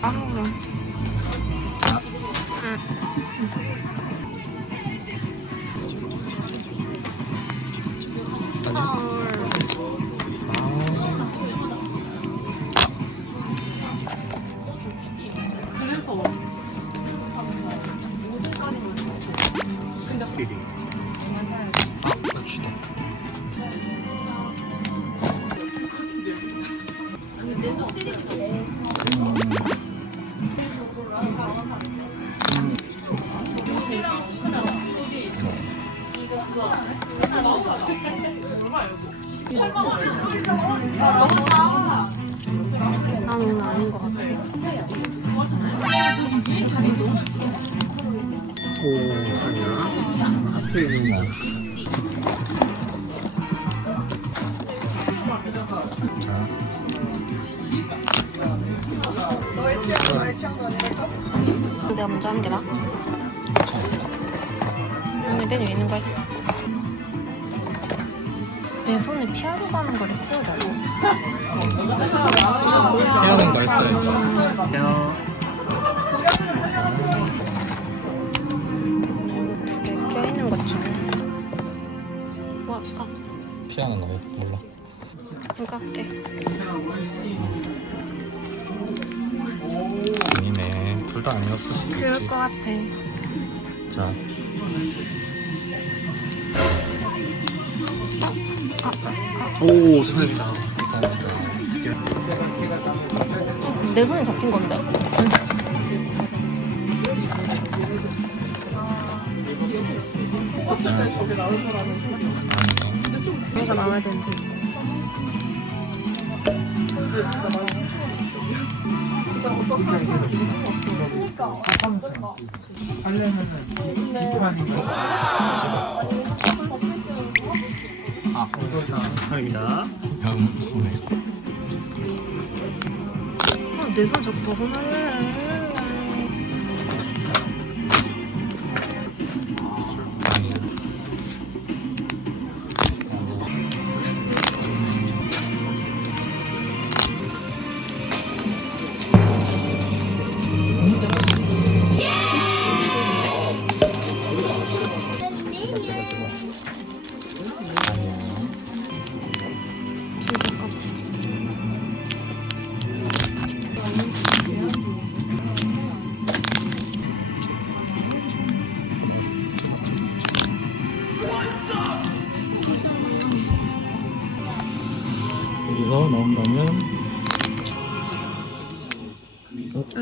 아, 그래서 아. 난 오늘 아닌 것 같아. 오, 아니야. 앞에 있는 거. 자. 내가 먼저 하는 게 나아? 오늘 메뉴 있는 거 했어. 내 손을 피하려고 하는 걸 쓰자고. 피하는 걸 써야지. 안녕. 두개 껴있는 것 중에. 뭐 할까? 피하는 거야? 몰라. 이거 할게. 아니네. 둘 다 아니었을 수도 그럴 있지. 것 같아. 자. 오. 감사합니다. 내 손에 잡힌 건데. 여기가 나와야 되는데. 감사합니 다. 양치네. 아, 내손 자꾸 벗어나네.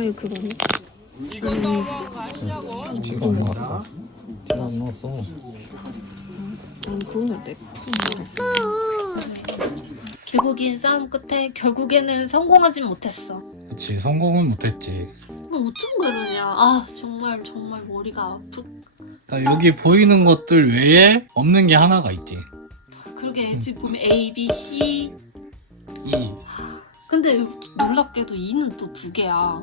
아니 그거네. 티가 안 나왔어. 티가 안 나왔어. 아니 그거는 내 길고 싸움 끝에 결국에는 성공하진 못했어. 그치 성공은 못했지. 너 어쩜 그러냐? 아 정말 정말 머리가 아프. 그러니까 여기 보이는 것들 외에 없는 게 하나가 있지. 그러게 지금 보면 A, B, C. 이 근데 놀랍게도 E는 또 두 개야.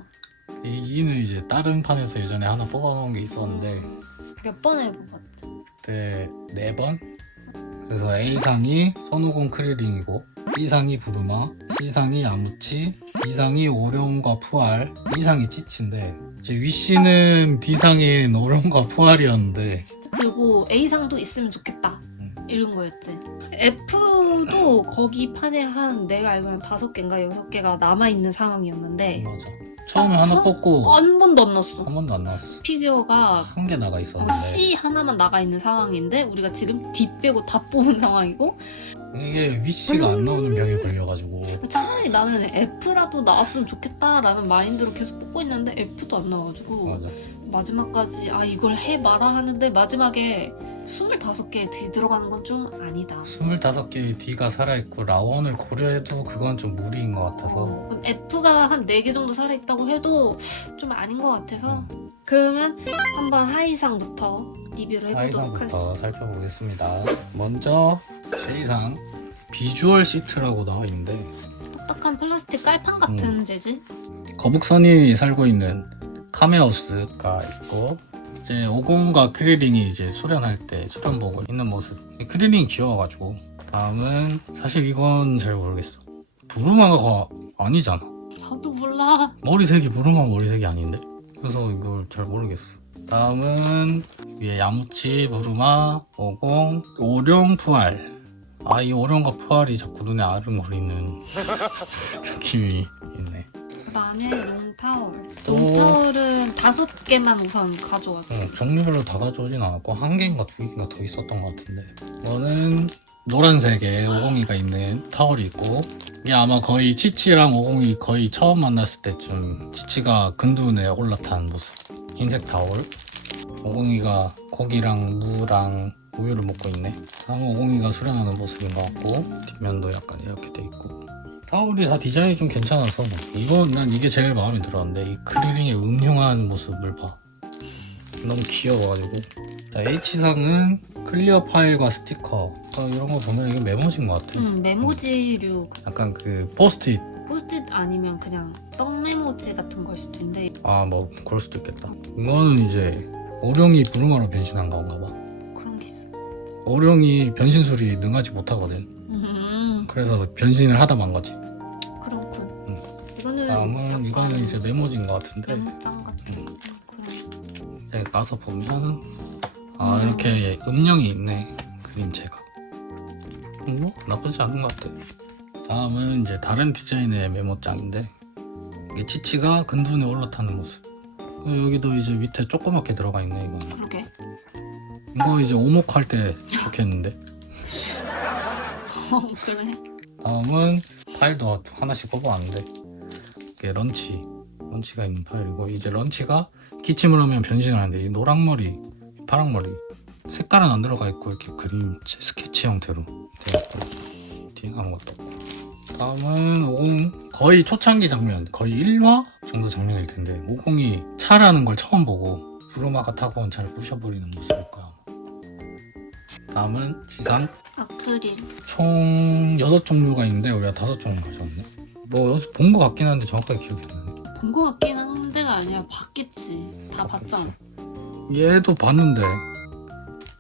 이 이는 이제 다른 판에서 예전에 하나 뽑아놓은 게 있었는데 몇번 해봐봤지? 그때 네 번. 그래서 A 상이 손오공 크리링이고 B 상이 부르마, C 상이 아무치, D 상이 오룡과 푸알, E 상이 치치인데 이제 위 C는 D 상인 오룡과 푸알이었는데 그리고 A상도 있으면 좋겠다. 음, 이런 거였지. F도 거기 판에 한 내가 알기로는 다섯 개인가 여섯 개가 남아 있는 상황이었는데 맞아. 처음에 하나 처음- 뽑고 한 번도 안 넣었어. 한 번도 안 나왔어. 피규어가 한 개 나가 어, 있었는데 C 하나만 나가 있는 상황인데 우리가 지금 D 빼고 다 뽑은 상황이고 이게 위 C가 안 나오는 병에 걸려가지고 차라리 나는 F라도 나왔으면 좋겠다라는 마인드로 계속 뽑고 있는데 F도 안 나와가지고 맞아. 마지막까지 아 이걸 해봐라 하는데 마지막에 25개의 D 들어가는 건 좀 아니다. 25개의 D가 살아있고 라원을 고려해도 그건 좀 무리인 것 같아서 어, F가 한 4개 정도 살아있다고 해도 좀 아닌 것 같아서 그러면 한번 하이상부터 리뷰를 해보도록 하겠습니다. 하이상부터 살펴보겠습니다. 먼저 J상 비주얼 시트라고 나와 있는데 딱딱한 플라스틱 깔판 같은 재질? 거북선이 살고 있는 카메오스가 있고 이제 오공과 크리링이 이제 수련할 때 수련복을 입는 모습. 크리링이 귀여워가지고. 다음은 사실 이건 잘 모르겠어. 부르마가 아니잖아. 나도 몰라. 머리색이 부르마 머리색이 아닌데? 그래서 이걸 잘 모르겠어. 다음은 위에 야무치 부르마 오공 오룡 푸알 아 이 오룡과 푸알이 자꾸 눈에 아른거리는 느낌이 있네 그 다음에 롱타월. 또- 롱타월은 다섯 개만 우선 가져왔어. 어, 종류별로 다 가져오진 않았고 한 개인가 두 개인가 더 있었던 것 같은데 이거는 노란색에 오공이가 있는 타월이 있고 이게 아마 거의 치치랑 오공이 거의 처음 만났을 때쯤 치치가 근둔에 올라탄 모습 흰색 타월 오공이가 고기랑 무랑 우유를 먹고 있네. 다음 50이가 수련하는 모습인 것 같고 뒷면도 약간 이렇게 돼 있고 타올이 다 디자인이 좀 괜찮아서 이건 난 이게 제일 마음에 들었는데 이 크리링의 음흉한 모습을 봐. 너무 귀여워가지고 자 H상은 클리어 파일과 스티커 어, 이런 거 보면 이게 메모지인 것 같아. 음, 메모지류 약간 그 포스트잇 포스트잇 아니면 그냥 떡 메모지 같은 걸 수도 있는데 아 뭐 그럴 수도 있겠다. 이거는 이제 어룡이 부르마로 변신한 건가 봐. 그런 게 있어. 어룡이 변신술이 능하지 못하거든. 음, 그래서 변신을 하다 만 거지. 음. 다음은 이거는 이제 메모지인 것 같은데 메모장 같은 음. 그런. 이제 가서 보면 아 음. 이렇게 음영이 있네 그림체가. 뭐 나쁘지 않은 것 같아. 다음은 이제 다른 디자인의 메모장인데 이게 치치가 근둔에 올라타는 모습. 어, 여기도 이제 밑에 조그맣게 들어가 있네 이거. 그러게. 이거 이제 오목할 때 좋겠는데. 어, 그러네. 다음은 파일도 하나씩 뽑아왔는데 이게 런치 런치가 있는 파일이고 이제 런치가 기침을 하면 변신을 하는데 이 노랑머리 이 파랑머리 색깔은 안 들어가 있고 이렇게 그림 스케치 형태로 되어 있고 뒤에 아무것도 없고 다음은 50 거의 초창기 장면 거의 1화 정도 장면일 텐데 50이 차라는 걸 처음 보고 부르마가 타고 온 차를 부셔버리는 모습일 거야. 다음은 지상 아크릴. 총 6종류가 있는데 우리가 5종류 가져왔네 뭐 여기서 본것 같긴 한데 정확하게 기억이 안 나네 본 거 같긴 한데가 아니라 봤겠지. 다 봤잖아. 얘도 봤는데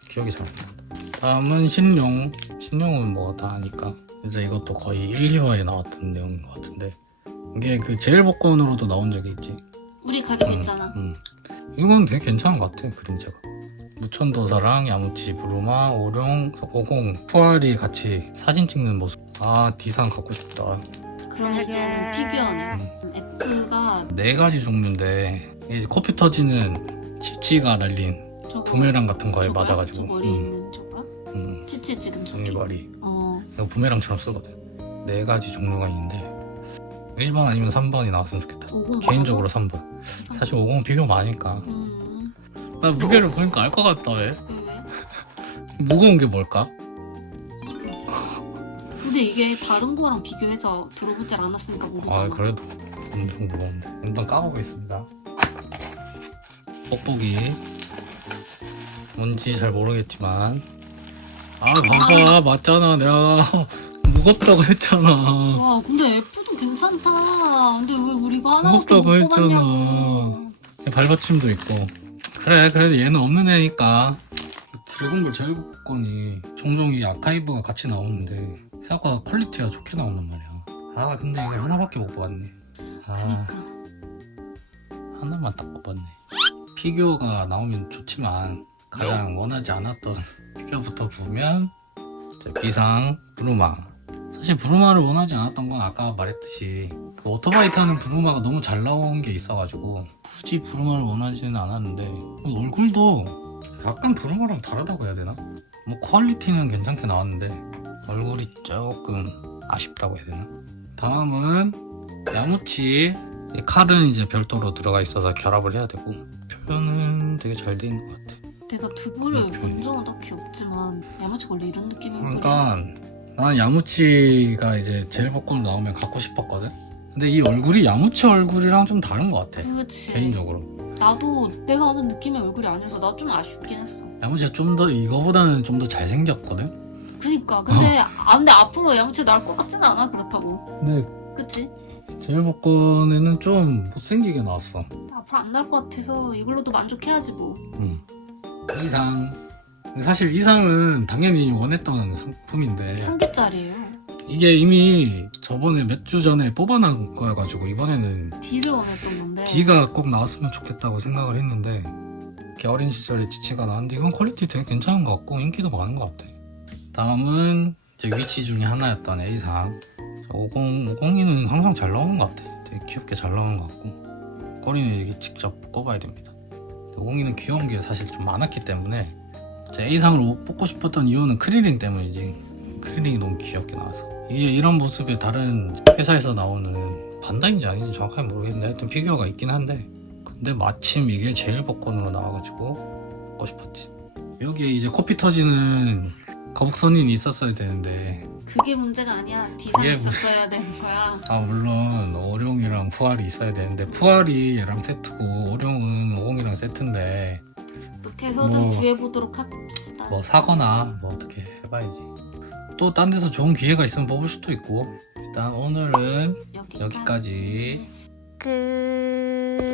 기억이 잘 안 나. 다음은 신용 신용은 뭐 다 아니까 이제 이것도 거의 1, 2화에 나왔던 내용인 것 같은데 이게 그 제일 복권으로도 나온 적이 있지 우리 가지고 음, 있잖아. 음. 이건 되게 괜찮은 것 같아 그림체가 무천도사랑 야무치 부루마 오룡 오공 푸알이 같이 사진 찍는 모습 아 디상 갖고 싶다 그럼 이제 피규어네. F가 네 가지 종류인데 이제 코피 터지는 치치가 날린 저거 부메랑 같은 거에 저거야? 맞아가지고 저 머리 음, 있는 저거? 음, 치치 지금 저기. 종이머리 어. 이거 부메랑처럼 쓰거든 네 가지 종류가 있는데 1번 아니면 3번이 나왔으면 좋겠다 오공 개인적으로 3번 사실 50은 비교 많으니까 음. 나 무게를 보니까 알 것 같다 왜 왜 왜? 무거운 게 뭘까? 근데 이게 다른 거랑 비교해서 들어보질 않았으니까 모르잖아. 아 그래도 엄청 무거운데 일단 까보겠습니다. 뽁뽁이. 뭔지 잘 모르겠지만. 아 봐봐. 맞잖아. 내가 무겁다고 했잖아. 와 근데 F도 괜찮다. 근데 왜 우리가 하나밖에 무겁다고 못 했잖아. 뽑았냐고. 발받침도 있고. 그래 그래도 얘는 없는 애니까. 드래곤볼 제일복권이 종종 이 아카이브가 같이 나오는데 생각보다 퀄리티가 좋게 나온단 말이야. 아 근데 이거 하나밖에 못 뽑았네. 아. 그러니까. 하나만 딱 뽑았네. 피규어가 나오면 좋지만 가장 원하지 않았던 피규어부터 보면 비상 브루마. 사실 브루마를 원하지 않았던 건 아까 말했듯이 그 오토바이 타는 브루마가 너무 잘 나온 게 있어가지고 굳이 브루마를 원하지는 않았는데 얼굴도 약간 브루마랑 다르다고 해야 되나? 뭐 퀄리티는 괜찮게 나왔는데 얼굴이 조금 아쉽다고 해야 되나? 다음은 야무치 이 칼은 이제 별도로 들어가 있어서 결합을 해야 되고 표현은 되게 잘 돼 있는 것 같아. 내가 두부를 이렇게. 본 적은 딱히 없지만 야무치가 원래 이런 느낌인 거야. 그러니까 난 야무치가 이제 제일 복권 나오면 갖고 싶었거든. 근데 이 얼굴이 야무치 얼굴이랑 좀 다른 것 같아. 그렇지. 개인적으로. 나도 내가 아는 느낌의 얼굴이 아니라서 나 좀 아쉽긴 했어. 야무치가 좀 더 이거보다는 좀 더 잘생겼거든. 그니까 근데 아 근데 앞으로 야무치 나올 것 같지는 않아 그렇다고. 근데 그치? 제일 복권에는 좀 못생기게 나왔어. 앞으로 안 나올 것 같아서 이걸로도 만족해야지 뭐. 응. 이상. 근데 사실 이상은 당연히 원했던 상품인데 한 개짜리예요. 이게 이미 저번에 몇 주 전에 뽑아놓은 거여가지고 이번에는 D를 원했던 건데. D가 꼭 나왔으면 좋겠다고 생각을 했는데 이렇게 어린 시절에 지치가 나왔는데 이건 퀄리티 되게 괜찮은 것 같고 인기도 많은 것 같아 다음은 이제 위치 중에 하나였던 A상. 50, 50이는 항상 잘 나오는 것 같아 되게 귀엽게 잘 나오는 것 같고. 꼬리는 이렇게 직접 꼽아야 됩니다. 50이는 귀여운 게 사실 좀 많았기 때문에 제 A상으로 뽑고 싶었던 이유는 크리링 때문이지 크리링이 너무 귀엽게 나와서. 이게 이런 모습의 다른 회사에서 나오는 반다인지 아닌지 정확하게 모르겠는데 하여튼 피규어가 있긴 한데. 근데 마침 이게 제일 복권으로 나와가지고 뽑고 싶었지. 여기에 이제 코피 터지는 거북선인이 있었어야 되는데 그게 문제가 아니야. 디상이 이게 뭐- 있었어야 되는 거야. 아 물론 오룡이랑 푸알이 있어야 되는데 푸알이 얘랑 세트고 오룡은 오공이랑 세트인데 어떻게 해서든 뭐- 구해보도록 합시다. 뭐 사거나 뭐 어떻게 해봐야지 또 딴 데서 좋은 기회가 있으면 뽑을 수도 있고 일단 오늘은 여기까지. 여기까지 끝.